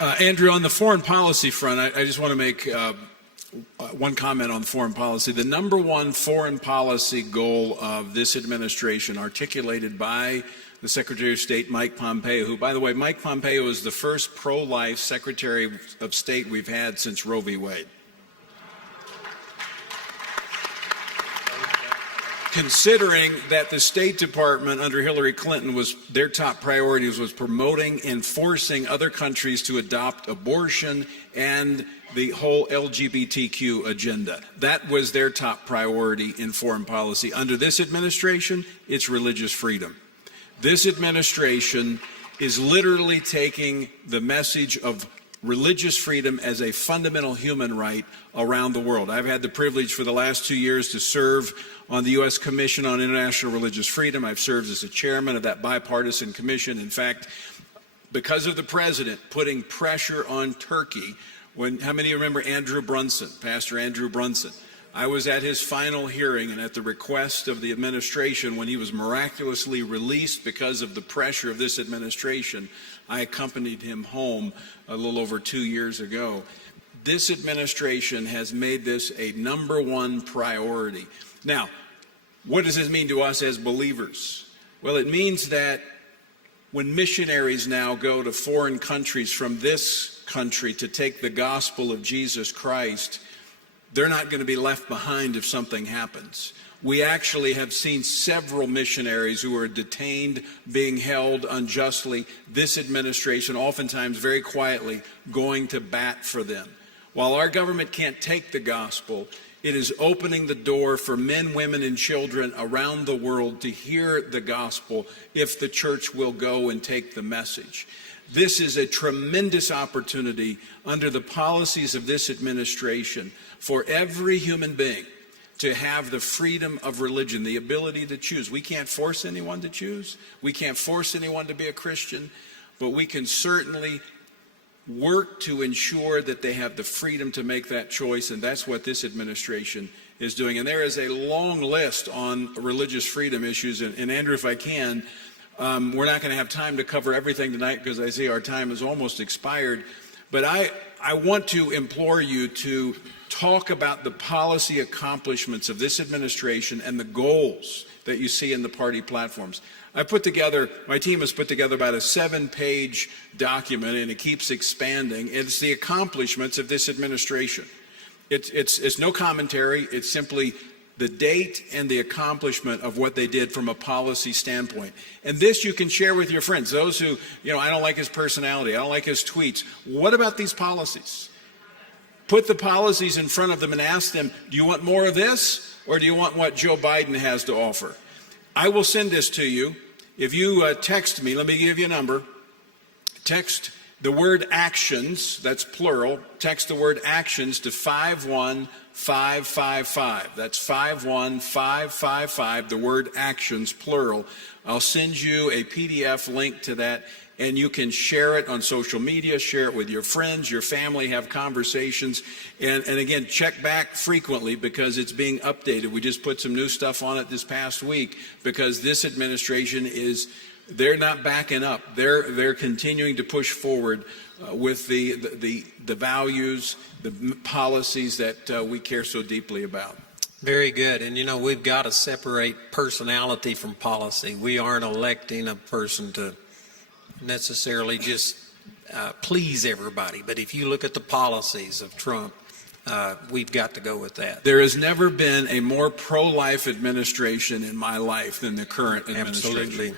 Andrew, on the foreign policy front, I just want to make one comment on foreign policy. The number one foreign policy goal of this administration, articulated by the Secretary of State, Mike Pompeo, who, by the way, Mike Pompeo is the first pro-life Secretary of State we've had since Roe v. Wade. Considering that the State Department under Hillary Clinton their top priorities was promoting and forcing other countries to adopt abortion and the whole LGBTQ agenda. That was their top priority in foreign policy. Under this administration, it's religious freedom. This administration is literally taking the message of religious freedom as a fundamental human right around the world. I've had the privilege for the last 2 years to serve on the U.S. Commission on International Religious Freedom. I've served as a chairman of that bipartisan commission. In fact, because of the president putting pressure on Turkey, how many remember Andrew Brunson, Pastor Andrew Brunson? I was at his final hearing, and at the request of the administration, when he was miraculously released because of the pressure of this administration, I accompanied him home a little over 2 years ago. This administration has made this a number one priority. Now, what does this mean to us as believers? Well, it means that when missionaries now go to foreign countries from this country to take the gospel of Jesus Christ, they're not going to be left behind if something happens. We actually have seen several missionaries who are detained, being held unjustly. This administration, oftentimes very quietly, going to bat for them. While our government can't take the gospel, it is opening the door for men, women, and children around the world to hear the gospel if the church will go and take the message. This is a tremendous opportunity under the policies of this administration for every human being to have the freedom of religion, the ability to choose. We can't force anyone to choose. We can't force anyone to be a Christian, but we can certainly work to ensure that they have the freedom to make that choice, and that's what this administration is doing. And there is a long list on religious freedom issues, and Andrew, if I can, we're not going to have time to cover everything tonight because I see our time is almost expired, but I want to implore you to talk about the policy accomplishments of this administration and the goals that you see in the party platforms. My team has put together about a 7-page document, and it keeps expanding. It's the accomplishments of this administration. It's no commentary. It's simply the date and the accomplishment of what they did from a policy standpoint. And this you can share with your friends. Those who, I don't like his personality, I don't like his tweets. What about these policies? Put the policies in front of them and ask them, do you want more of this, or do you want what Joe Biden has to offer? I will send this to you. If you text me, let me give you a number. Text the word actions, that's plural, text the word actions to 51555. That's 51555, the word actions, plural. I'll send you a PDF link to that, and you can share it on social media, share it with your friends, your family, have conversations. And again, check back frequently because it's being updated. We just put some new stuff on it this past week because this administration they're not backing up. They're continuing to push forward with the values, the policies that we care so deeply about. Very good. And we've got to separate personality from policy. We aren't electing a person to necessarily just please everybody. But if you look at the policies of Trump, we've got to go with that. There has never been a more pro-life administration in my life than the current administration. Absolutely.